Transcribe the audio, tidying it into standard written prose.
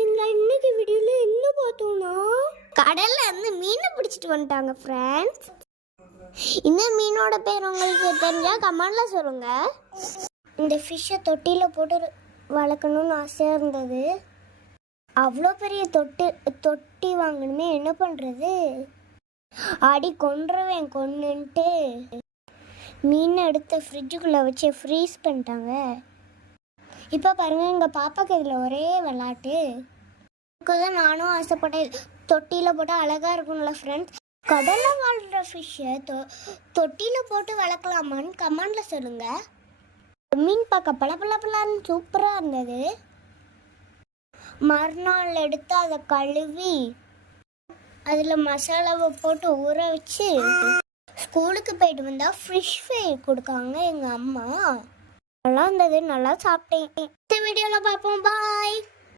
பாத்தீங்களா? இன்னைக்கு வீடியோல என்ன பார்த்தோம்னா கடல்ல இருந்து மீன் பிடிச்சிட்டு வந்துட்டாங்க ஃப்ரெண்ட்ஸ். இந்த மீனோட பேர் உங்களுக்கு தெரிஞ்சா கமெண்ட்ல சொல்லுங்க. இந்த ஃபிஷ்ஷை தொட்டியில போட்டு வளர்க்கணும்னு ஆசையா இருந்தது. அவ்வளோ பெரிய தொட்டி வாங்கணுமே, என்ன பண்றது? அடி கொன்றுவேன் கொன்னுன்ட்டு மீனை எடுத்து ஃப்ரிட்ஜுக்குள்ளே வச்சு ஃப்ரீஸ் பண்ணிட்டாங்க. இப்போ பாருங்கள், எங்கள் பாப்பாவுக்கு இதில் ஒரே விளாட்டு. தான் நானும் ஆசைப்பட்டேன், தொட்டியில் போட்டு அழகாக இருக்கும்ல ஃப்ரெண்ட்ஸ். கடலில் வாழ்கிற ஃபிஷ்ஷை தொட்டியில் போட்டு வளர்க்கலாமான்னு கமெண்டில் சொல்லுங்கள். மீன் பார்க்க பளபளன்னு சூப்பராக இருந்தது. மறுநாள் எடுத்து அதை கழுவி அதில் மசாலாவை போட்டு ஊற வச்சு ஸ்கூலுக்கு போயிட்டு வந்தால் ஃபிஷ் ஃப்ரை கொடுக்காங்க எங்கள் அம்மா. நல்லா இருந்தது, நல்லா சாப்பிட்டேன். இந்த வீடியோவில் பார்ப்போம். பாய்.